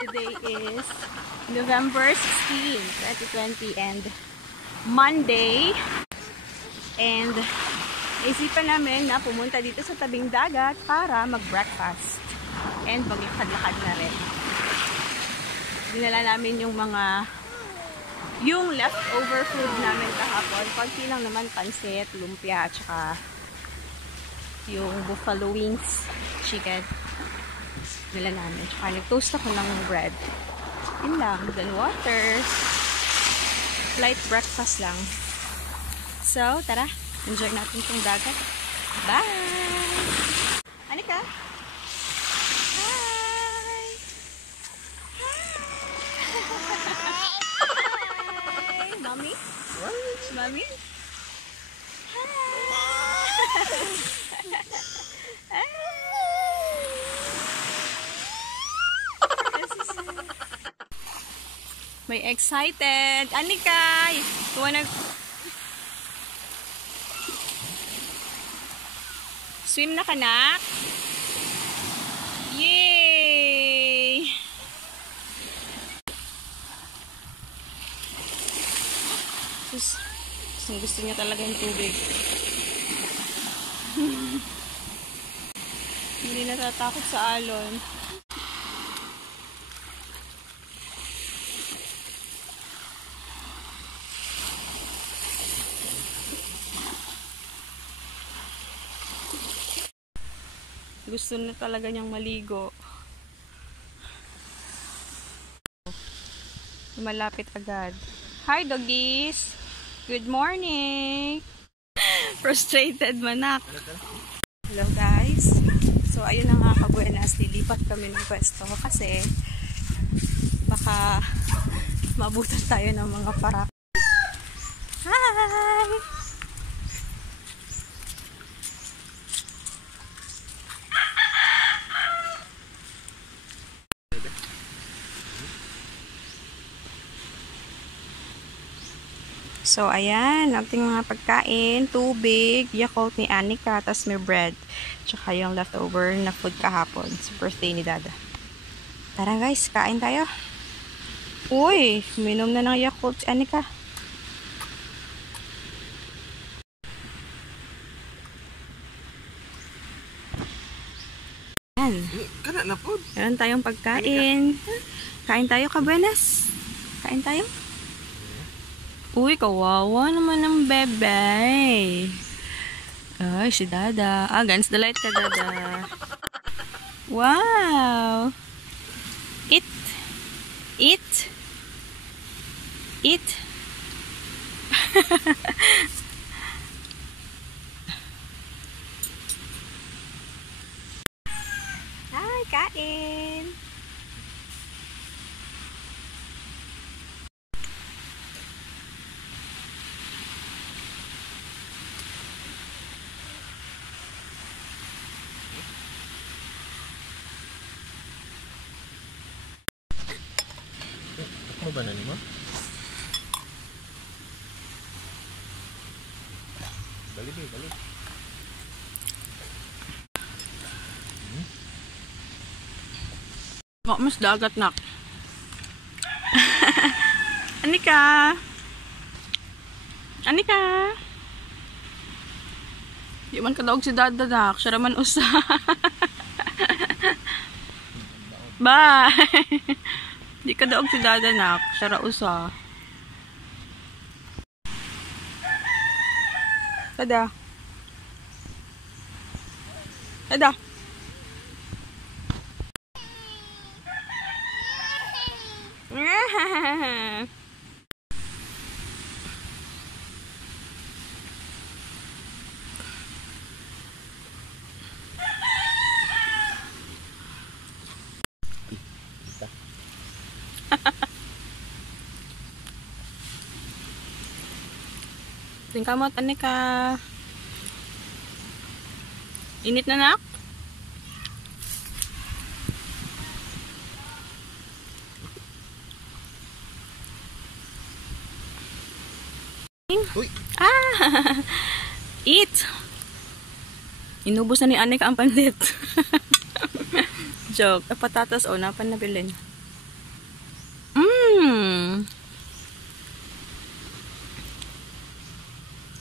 Today is November 16, 2020 and Monday. And isipan namin na pumunta dito sa tabing dagat para mag-breakfast and maglakad-lakad na rin. Dinala namin yung leftover food namin kahapon. Konti lang naman, pansit, lumpia, at saka yung buffalo wings, chicken. Nila namin. Tsaka nag-toast ako ng bread. Yun lang. Then water. Light breakfast lang. So, tara. Enjoy natin itong dagat. Bye! Anika! Hi! Hi! Mommy? Mommy? Hi! May excited. Anika! You wanna swim na, kanak? Yay! Gusto niya talaga yung tubig. Hindi natatakot sa alon. Gusto na talaga niyang maligo. Malapit agad. Hi, doggies! Good morning! Frustrated manak. Hello guys. So ayun na nga, kabuenas. Lilipat kami ng pwesto kasi baka mabutan tayo ng mga parak. Hi! So, ayan, ating mga pagkain, tubig, Yakult ni Anika, tapos may bread, tsaka yung leftover na food kahapon sa birthday ni Dada. Tara guys, kain tayo. Uy, minom na ng Yakult si Anika. Yan. Kana na po. Meron tayong pagkain. Kain tayo, Kabuenas. Kain tayo. Uy, kawawa naman ng bebe. Ay, si Dada. Against the light ka, Dada. Wow. Eat. Eat. Eat. Hi, kain. Ano ba na mo? Bali, bali. Oh, mas dagat nak. Anika. Anika. Di man kadaog si Dada nak. Siya raman usa. Bye. Di kadaog si Dada nak. Siya ra usa. Dada. Dada. Tingkamot, Anika. Init na nak? Uy. Ah! Eat! Inubos na ni Anika ang pandit. Joke. Patatas o, napan nabilin.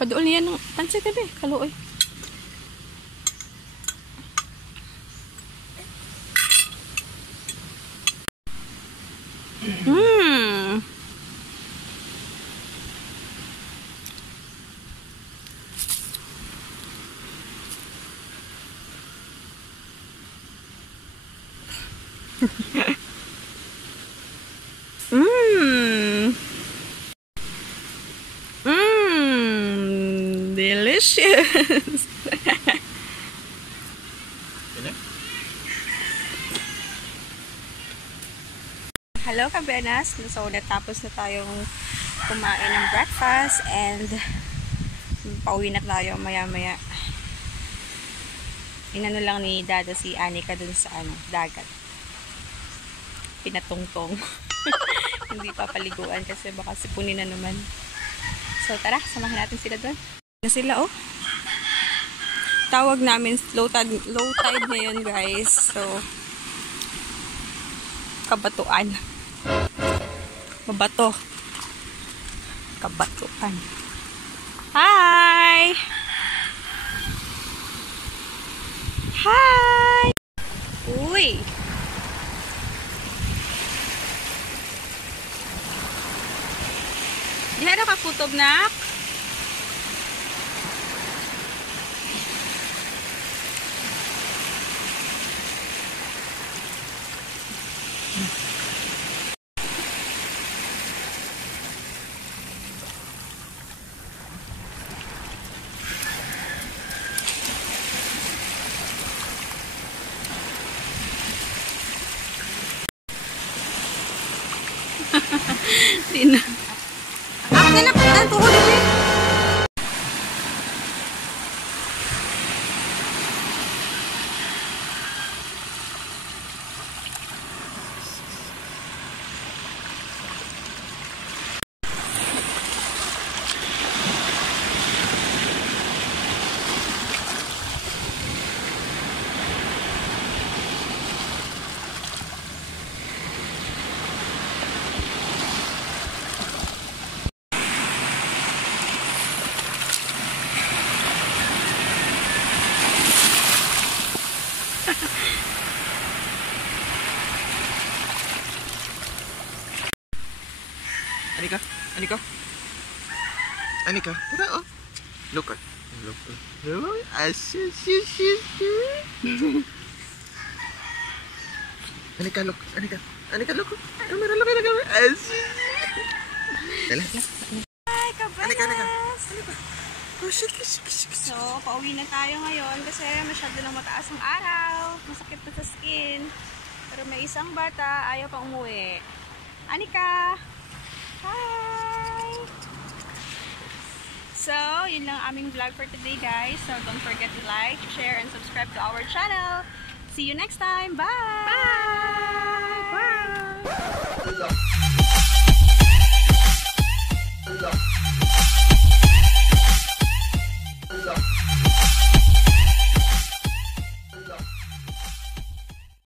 Paduol niya ng pansit tabi. Kaluoy. Delicious. Hello, Kabenas. So, natapos na tayong kumain ng breakfast and pauwi na tayo maya-maya. Inano lang ni Dada si Anika dun sa dagat. Pinatungtong. Hindi papaliguan kasi baka sipunin na naman. So, tara, samahan natin sila doon. Na sila, oh. Tawag namin low tide ngayon, guys. So, kabatuan. Mabato. Kabatuan. Hi! Hi! Uy! Di na kakutob, nak? Di na. Akin na, ang tuhod din. Anika? Anika? Anika? Tara, oh. Look at. Look at. Look at. Anika, look. Anika. Anika, look. Camera, look at the camera. Dala, dala. Hi, kabalas! Anika, Anika. Anika. Oh, shit. So, pauwi na tayo ngayon kasi masyado lang mataas ang araw. Masakit na sa skin. Pero may isang bata, ayaw pa umuwi. Anika! Hi! So, yun lang aming vlog for today, guys. So, don't forget to like, share, and subscribe to our channel. See you next time. Bye! Bye! Bye!